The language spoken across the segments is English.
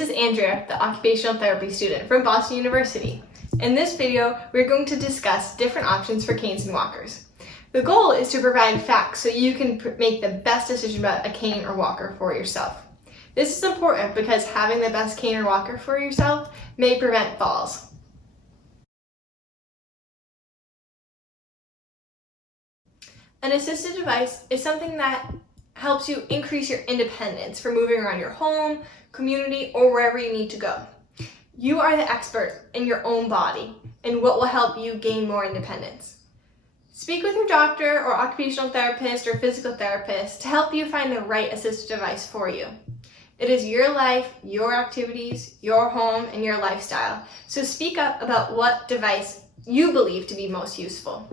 This is Andrea, the occupational therapy student from Boston University. In this video, we're going to discuss different options for canes and walkers. The goal is to provide facts so you can make the best decision about a cane or walker for yourself. This is important because having the best cane or walker for yourself may prevent falls. An assisted device is something that helps you increase your independence for moving around your home, community, or wherever you need to go. You are the expert in your own body and what will help you gain more independence. Speak with your doctor or occupational therapist or physical therapist to help you find the right assisted device for you. It is your life, your activities, your home, and your lifestyle. So speak up about what device you believe to be most useful.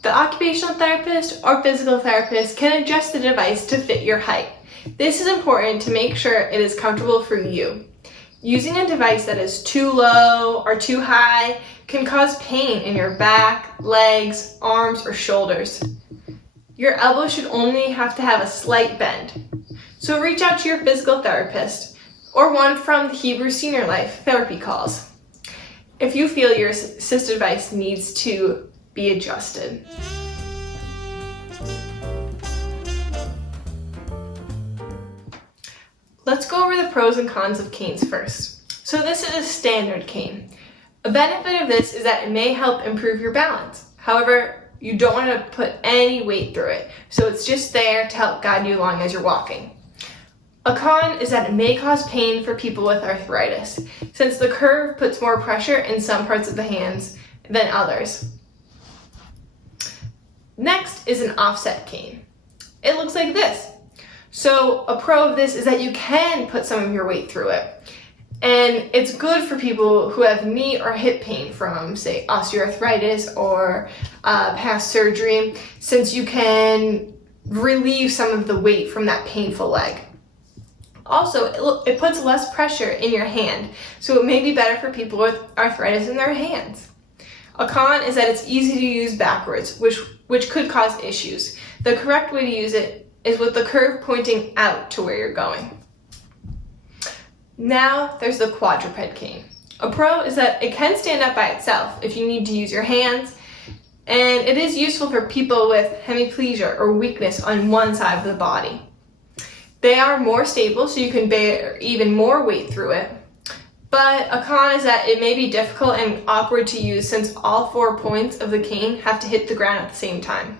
The occupational therapist or physical therapist can adjust the device to fit your height. This is important to make sure it is comfortable for you. Using a device that is too low or too high can cause pain in your back, legs, arms, or shoulders. Your elbow should only have to have a slight bend. So reach out to your physical therapist or one from the Hebrew Senior Life therapy calls if you feel your assisted device needs to be adjusted. Let's go over the pros and cons of canes first. So this is a standard cane. A benefit of this is that it may help improve your balance. However, you don't want to put any weight through it, so it's just there to help guide you along as you're walking. A con is that it may cause pain for people with arthritis, since the curve puts more pressure in some parts of the hands than others. Next is an offset cane. It looks like this. So a pro of this is that you can put some of your weight through it. And it's good for people who have knee or hip pain from, say, osteoarthritis or past surgery, since you can relieve some of the weight from that painful leg. Also, it puts less pressure in your hand, so it may be better for people with arthritis in their hands. A con is that it's easy to use backwards, which could cause issues. The correct way to use it is with the curve pointing out to where you're going. Now there's the quadruped cane. A pro is that it can stand up by itself if you need to use your hands, and it is useful for people with hemiplegia or weakness on one side of the body. They are more stable, so you can bear even more weight through it. But a con is that it may be difficult and awkward to use since all 4 points of the cane have to hit the ground at the same time.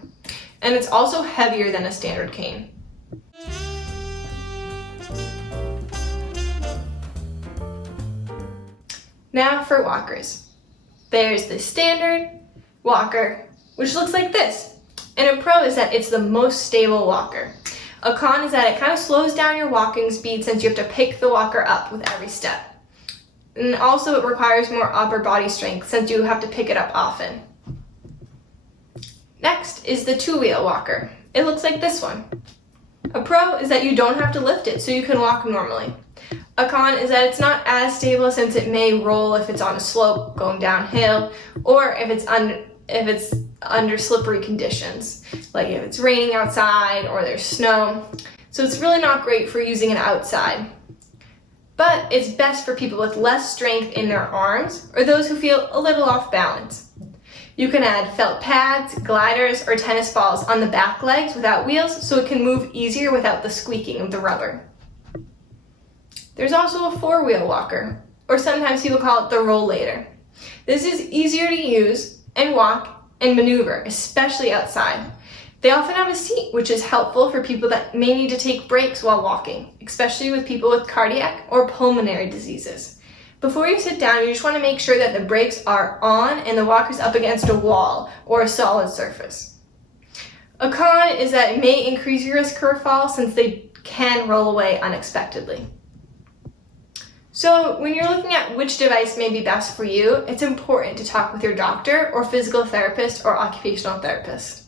And it's also heavier than a standard cane. Now for walkers. There's the standard walker, which looks like this. And a pro is that it's the most stable walker. A con is that it kind of slows down your walking speed since you have to pick the walker up with every step. And also it requires more upper body strength since you have to pick it up often. Next is the two-wheel walker. It looks like this one. A pro is that you don't have to lift it, so you can walk normally. A con is that it's not as stable since it may roll if it's on a slope going downhill, or if it's under slippery conditions, like if it's raining outside or there's snow. So it's really not great for using it outside. But it's best for people with less strength in their arms or those who feel a little off balance. You can add felt pads, gliders, or tennis balls on the back legs without wheels so it can move easier without the squeaking of the rubber. There's also a four-wheel walker, or sometimes people call it the rollator. This is easier to use and walk and maneuver, especially outside. They often have a seat, which is helpful for people that may need to take breaks while walking, especially with people with cardiac or pulmonary diseases. Before you sit down, you just want to make sure that the brakes are on and the walker's up against a wall or a solid surface. A con is that it may increase your risk for a fall since they can roll away unexpectedly. So when you're looking at which device may be best for you, it's important to talk with your doctor or physical therapist or occupational therapist.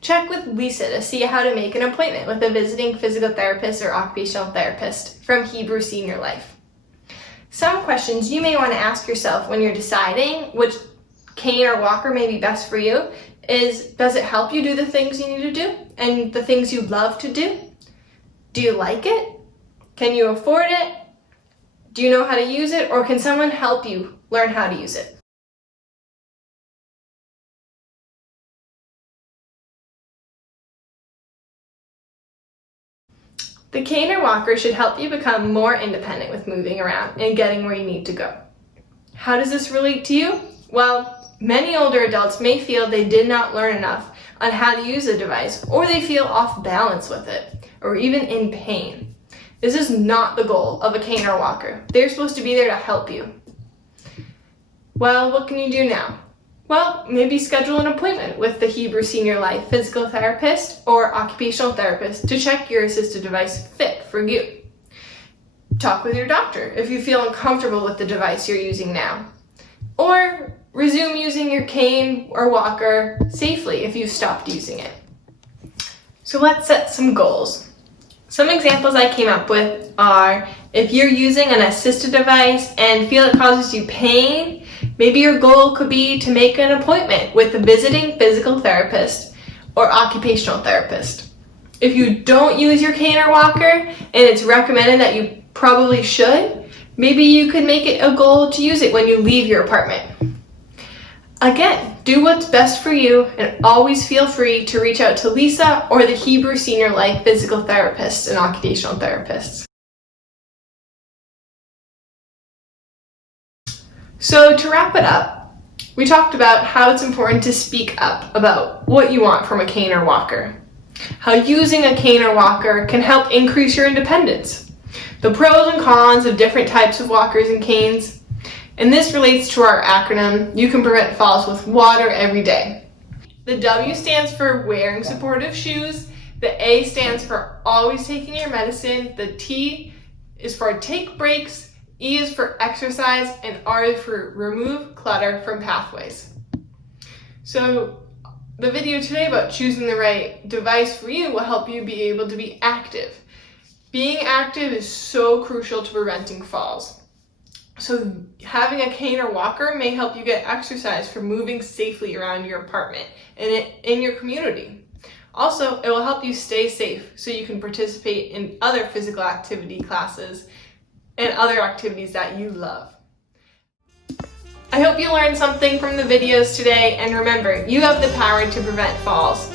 Check with Lisa to see how to make an appointment with a visiting physical therapist or occupational therapist from Hebrew Senior Life. Some questions you may want to ask yourself when you're deciding which cane or walker may be best for you is, does it help you do the things you need to do? and the things you love to do? Do you like it? Can you afford it? Do you know how to use it, or can someone help you learn how to use it? The cane or walker should help you become more independent with moving around and getting where you need to go. How does this relate to you? Well, many older adults may feel they did not learn enough on how to use a device, or they feel off balance with it, or even in pain. This is not the goal of a cane or walker. They're supposed to be there to help you. Well, what can you do now? Well, maybe schedule an appointment with the Hebrew Senior Life physical therapist or occupational therapist to check your assistive device fit for you. Talk with your doctor if you feel uncomfortable with the device you're using now. Or resume using your cane or walker safely if you've stopped using it. So let's set some goals. Some examples I came up with are, if you're using an assistive device and feel it causes you pain, maybe your goal could be to make an appointment with a visiting physical therapist or occupational therapist. If you don't use your cane or walker and it's recommended that you probably should, maybe you could make it a goal to use it when you leave your apartment. Again, do what's best for you and always feel free to reach out to Lisa or the Hebrew Senior Life physical therapists and occupational therapists. So to wrap it up, we talked about how it's important to speak up about what you want from a cane or walker, how using a cane or walker can help increase your independence, the pros and cons of different types of walkers and canes, and this relates to our acronym, You Can Prevent Falls with Water Every Day. The W stands for wearing supportive shoes, the A stands for always taking your medicine, the T is for take breaks, E is for exercise, and R is for remove clutter from pathways. So the video today about choosing the right device for you will help you be able to be active. Being active is so crucial to preventing falls. So having a cane or walker may help you get exercise for moving safely around your apartment and in your community. Also, it will help you stay safe so you can participate in other physical activity classes and other activities that you love. I hope you learned something from the videos today, and remember, you have the power to prevent falls.